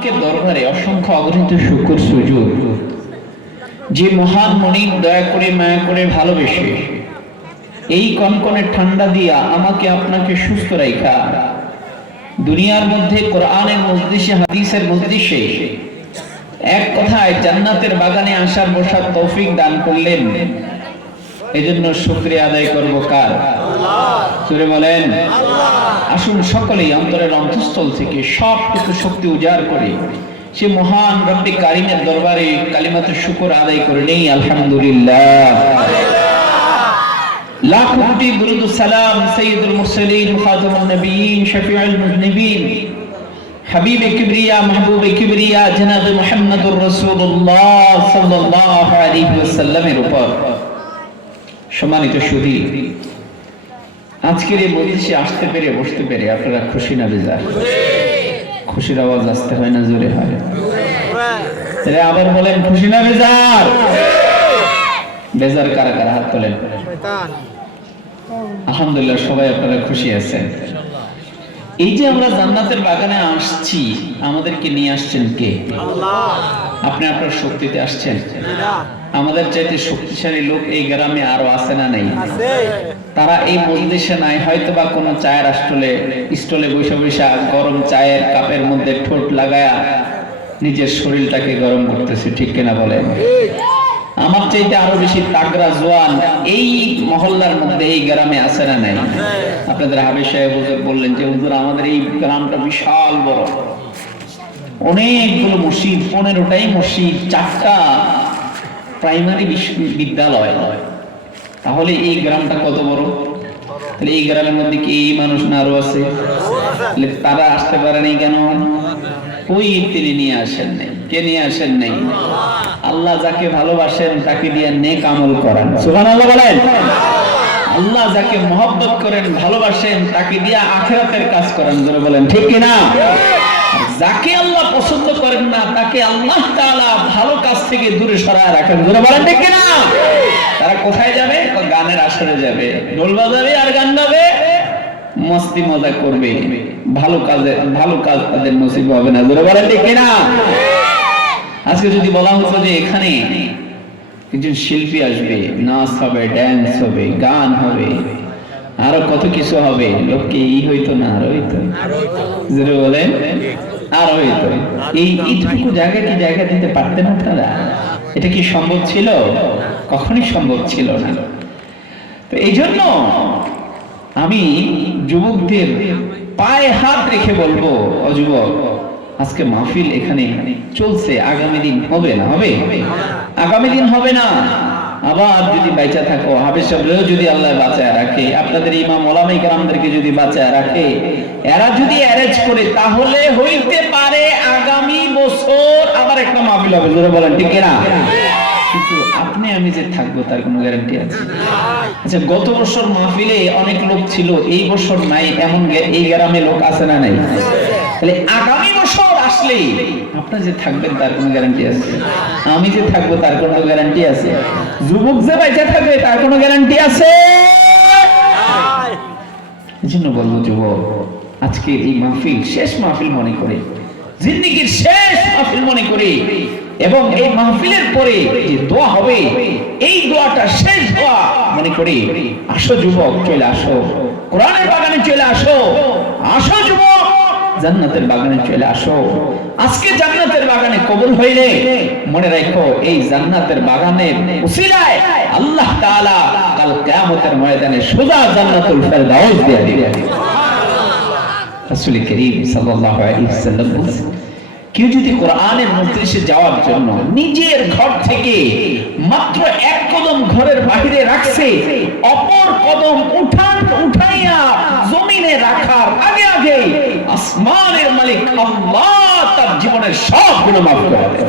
দরবারে অসংখ্য অগণিত শুকর সুযোগ, যে মহান মনিব দয়া করে মায়া করে ভালোবেসে এই কনকনে ঠান্ডা দিয়া আমাকে আপনাকে সুস্থ রাখা দুনিয়ার মধ্যে কোরআনের মজলিসে হাদিসের মজলিসে এক কথায় জান্নাতের বাগানে আসার বসার তৌফিক দান করলেন। এজন্য শুকরিয়া আদায় করব কার? জোরে বলেন আল্লাহ। আসুন সকলেই অন্তরের অন্তঃস্থল থেকে সবটুকু শক্তি উজাড় করে সে মহান রব্বি কারিমের দরবারে কালিমাতুশ শুকর আদায় করে নেই আলহামদুলিল্লাহ। লাখ কোটি দুরূদ ও সালাম সাইয়্যিদুল মুরসালিন খাতামুন নবিয়্যিন শফিউল মুযনিবিন হাবিবে কিবরিয়া মাহবুবে কিবরিয়া জনাবে মুহাম্মদুর রাসূলুল্লাহ সাল্লাল্লাহু আলাইহি ওয়াসাল্লামের উপর। সম্মানিত সুধী, আজকের এই মজলিসে আসতে পেরে বসতে পেরে আপনারা খুশি না বেজার? খুশির আওয়াজ আসতে হয় না জোরে হয়? তাহলে আবার বলেন খুশি না বেজার? বেজার কারা কারা হাত তোলেন? আলহামদুলিল্লাহ সবাই আপনারা খুশি আছেন। এই যে আমরা জান্নাতের বাগানে আসছি, আমাদেরকে নিয়ে আসছেন কে? আল্লাহ। আপনি আপনার শক্তিতে আসছেন? না। আমাদের চাইতে শক্তিশালী লোক এই গ্রামে আরো আছে না নাই? আছে। তারা এই মজলিসে নাই, হয়তো বা কোনো চায়ের স্টলে বসে বসে গরম চায়ের কাপের মধ্যে ঠোঁট লাগায়া নিজের শরীরটাকে গরম করতেছে, ঠিক কিনা বলেন? আমার চাইতে আরো বেশি তাগড়া জওয়ান এই মহল্লার মধ্যে এই গ্রামে আছে না নাই? আপনাদের হাবিব সাহেব হুজুর বললেন যে হুজুর আমাদের এই গ্রামটা বিশাল বড়, অনেকগুলো মসজিদ, 15টাই মসজিদ, 4টা প্রাইমারি বিদ্যালয়, তাহলে এই গ্রামটা কত বড়? তাহলে এই গ্রামের মধ্যে কি এই মানুষ না আরো আছে? তারা আসতে পারে নাই কেন? ওই তিনি নিয়ে আসেন নাই। কে নিয়ে আসেন নাই? আল্লাহ যাকে ভালোবাসেন তাকে দিয়ে নেক আমল করেন, সুবহানাল্লাহ বলেন। আল্লাহ যাকে মহব্বত করেন ভালোবাসেন তাকে দিয়ে আখিরাতের কাজ করেন, জোরে বলেন ঠিক কি না? যাকে আল্লাহ পছন্দ করেন না তাকে আল্লাহ তাআলা ভালো কাজ থেকে দূরে সরায় রাখেন, জোরে বলেন ঠিক কি না? তারা কোথায় যাবে? গানের আসরে যাবে, ঢোল বাজাবে আর গান গাবে, মস্তি মজা করবে, ভালো কাজ তাদের নসিব হবে না, জোরে বলেন ঠিক কি না? আজকে যদি বলা হতো যে এখানে একজন শিল্পী আসবে, নাচ হবে, ড্যান্স হবে, গান হবে, আরো কত কিছু হবে, লোককে এই হইতো না আর হইতো? জোরে বলেন আর হইতো? এইটুকু জায়গা কি জায়গা দিতে পারতেন আপনারা? এটা কি সম্ভব ছিল? কখনই সম্ভব ছিল না। তো এই জন্য আমি যুবকদের পায়ে হাত রেখে বলবো, ও যুবক, আজকে মাহফিল এখানে চলছে, আগামী দিন হবে না? হবে? আগামী দিন হবে না। আবার যদি বাইচা থাকো, হাফেজ সাহেবরাও যদি আল্লাহ বাঁচায় রাখে, আপনাদের ইমাম ওলামায়ে কেরামদেরকে যদি বাঁচায় রাখে, এরা যদি অ্যারেঞ্জ করে, তাহলে হইতে পারে আগামী বছর আবার একটা মাহফিল হবে, জোরে বলেন ঠিক না? কিন্তু আপনি আমি যে থাকবো তার কোনো গ্যারান্টি আছে? আচ্ছা, গত বছর মাহফিলে অনেক লোক ছিল, এই বছর নাই, এমন এই গ্রামে লোক আছে না নাই? তাহলে আগামী বছর আসলে আপনি যে থাকবেন তার কোনো গ্যারান্টি আছে? আমি যে থাকবো তার কোনো গ্যারান্টি আছে? যুবক যে বেঁচে থাকবে তার কোনো গ্যারান্টি আছে? এজন্য বলবো যুবক, আজকে এই মাহফিল শেষ মাহফিল মনে করে, জিন্দেগীর শেষ মাহফিল মনে করে, এবং এই মাহফিলের পরে যে দোয়া হবে এই দোয়াটা শেষ দোয়া মনে করে আসো যুবক, চলে আসো কোরআনের বাগানে, চলে আসো, আসো যুবক জান্নাতের বাগানে চলে আসো। আজকে জান্নাতের বাগানে কবুল হইলে মনে রাখো এই জান্নাতের বাগানের উসিলায় আল্লাহ তাআলা কাল কিয়ামতের ময়দানে সোজা জান্নাতুল ফেরদাউস দিয়ে দিবেন। রাসূল করিম সাল্লাল্লাহু আলাইহি ওয়াসাল্লাম বলেছেন, কেউ যদি কোরআনের মজলিসে যাওয়ার জন্য নিজের ঘর থেকে মাত্র এক কদম ঘরের বাইরে রাখছে, অপর কদম উঠাইয়া জমিনে রাখার আগে আগে আসমানের মালিক আল্লাহ তার জীবনের সব গুনাহ মাফ করে দেন।